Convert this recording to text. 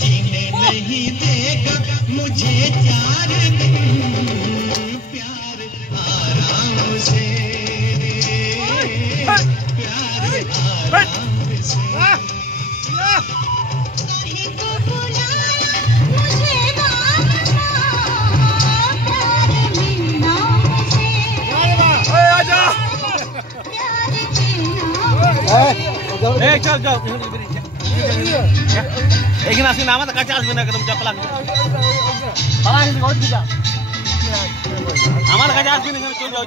जीने नहीं देगा मुझे 4 दिन प्यार आराम से चल जाओ एक नासी नाम का चार्ज बिना एकदम चपला पला नहीं बहुत दिया हमारा का चार्ज भी नहीं चल जाओ